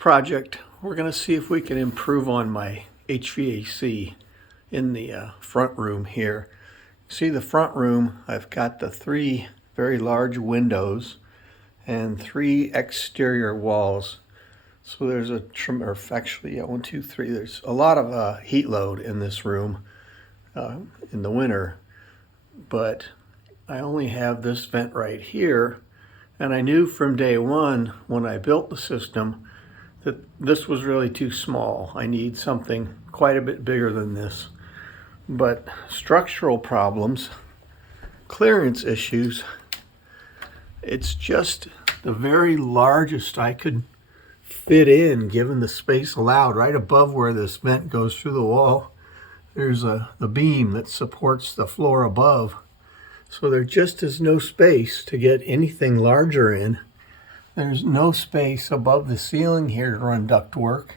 project, we're going to see if we can improve on my HVAC in the front room here. See the front room, I've got the 3 very large windows and 3 exterior walls. So there's a trim, or actually, yeah, 1, 2, 3. There's a lot of heat load in this room in the winter, but I only have this vent right here, and I knew from day one when I built the system that this was really too small. I need something quite a bit bigger than this. But structural problems, clearance issues, it's just the very largest I could fit in given the space allowed. Right above where this vent goes through the wall, there's the beam that supports the floor above. So there just is no space to get anything larger in. There's no space above the ceiling here to run ductwork.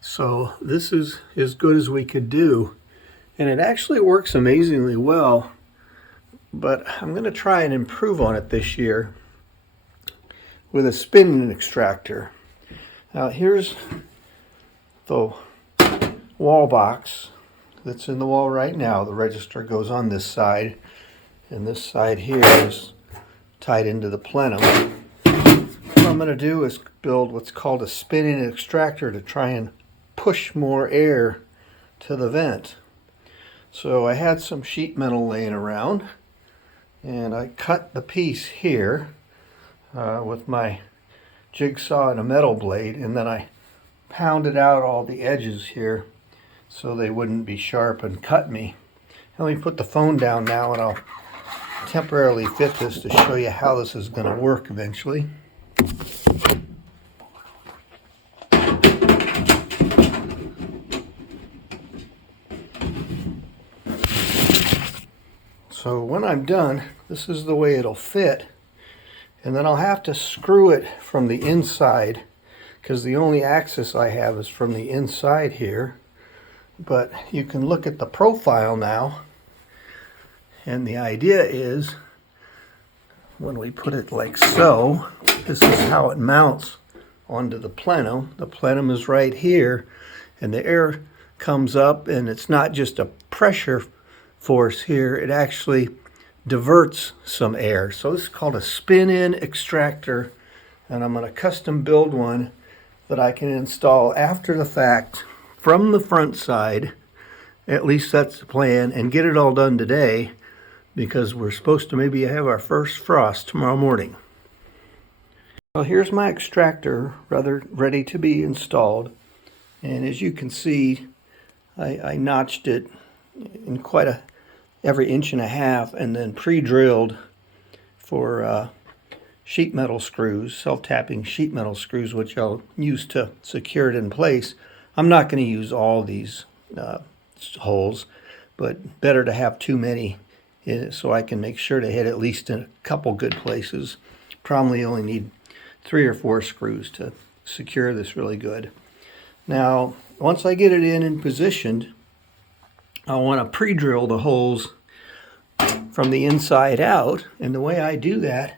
So this is as good as we could do. And it actually works amazingly well, but I'm going to try and improve on it this year with a spinning extractor. Now here's the wall box that's in the wall right now. The register goes on this side, and this side here is tied into the plenum. What I'm going to do is build what's called a spinning extractor to try and push more air to the vent. So I had some sheet metal laying around, and I cut the piece here with my jigsaw and a metal blade, and then I pounded out all the edges here so they wouldn't be sharp and cut me. Let me put the phone down now, and I'll temporarily fit this to show you how this is going to work eventually. So when I'm done, this is the way it'll fit, and then I'll have to screw it from the inside because the only access I have is from the inside here. But you can look at the profile now, and the idea is when we put it like so, this is how it mounts onto the plenum. The plenum is right here, and the air comes up, and it's not just a pressure force here, it actually diverts some air. So this is called a spin-in extractor, and I'm going to custom build one that I can install after the fact from the front side. At least that's the plan, and get it all done today because we're supposed to maybe have our first frost tomorrow morning. Well, here's my extractor rather ready to be installed, and as you can see, I notched it in quite every 1.5 inches, and then pre-drilled for sheet metal screws, self-tapping sheet metal screws, which I'll use to secure it in place. I'm not going to use all these holes, but better to have too many so I can make sure to hit at least in a couple good places. Probably only need 3 or 4 screws to secure this really good. Now, once I get it in and positioned, I want to pre-drill the holes from the inside out, and the way I do that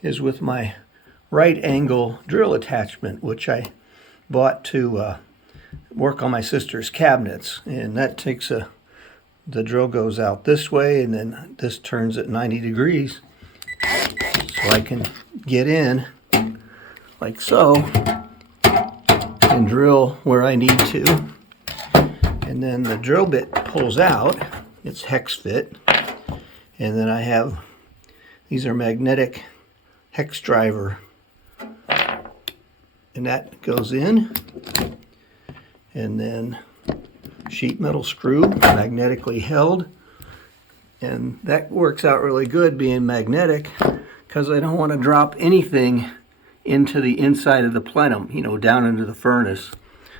is with my right angle drill attachment, which I bought to work on my sister's cabinets. And that takes the drill goes out this way, and then this turns at 90 degrees, so I can get in like so and drill where I need to. And then the drill bit pulls out, it's hex fit, and then I have, these are magnetic hex driver, and that goes in, and then sheet metal screw magnetically held, and that works out really good being magnetic because I don't want to drop anything into the inside of the plenum, down into the furnace.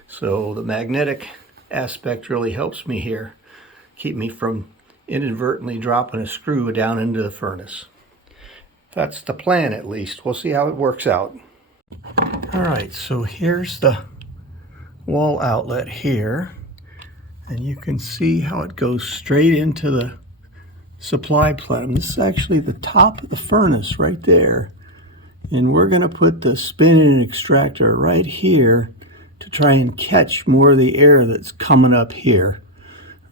So the magnetic aspect really helps me here, keep me from inadvertently dropping a screw down into the furnace. That's the plan, at least. We'll see how it works out. Alright, so here's the wall outlet here, and you can see how it goes straight into the supply plenum. This is actually the top of the furnace right there, And we're going to put the spin-in extractor right here to try and catch more of the air that's coming up here.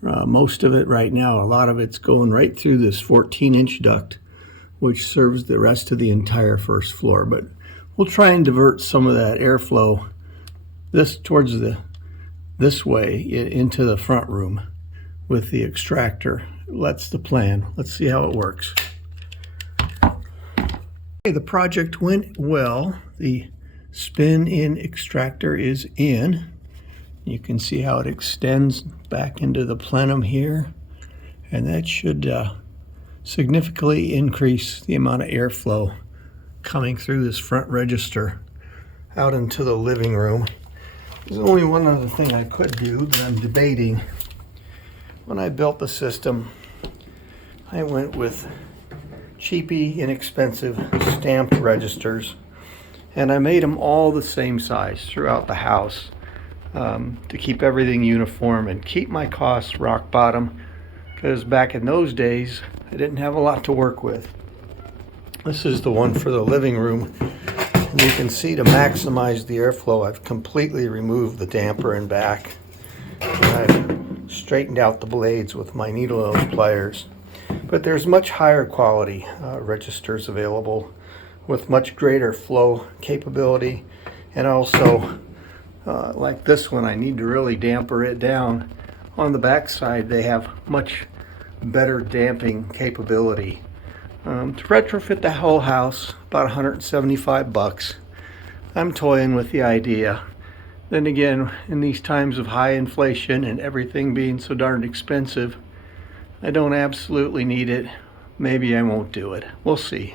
Most of it right now, a lot of it's going right through this 14-inch duct, which serves the rest of the entire first floor. But we'll try and divert some of that airflow towards this way into the front room with the extractor. That's the plan. Let's see how it works. Okay, the project went well. The spin-in extractor is in. You can see how it extends back into the plenum here, and that should significantly increase the amount of airflow coming through this front register out into the living room. There's only one other thing I could do that I'm debating. When I built the system, I went with cheapy, inexpensive stamped registers, and I made them all the same size throughout the house to keep everything uniform and keep my costs rock bottom, because back in those days I didn't have a lot to work with. This is the one for the living room, and you can see to maximize the airflow I've completely removed the damper in back, and I've straightened out the blades with my needle nose pliers. But there's much higher quality registers available with much greater flow capability, and also like this one, I need to really damper it down. On the back side they have much better damping capability. To retrofit the whole house, about 175 bucks. I'm toying with the idea. Then again, in these times of high inflation and everything being so darn expensive, I don't absolutely need it. Maybe I won't do it. We'll see.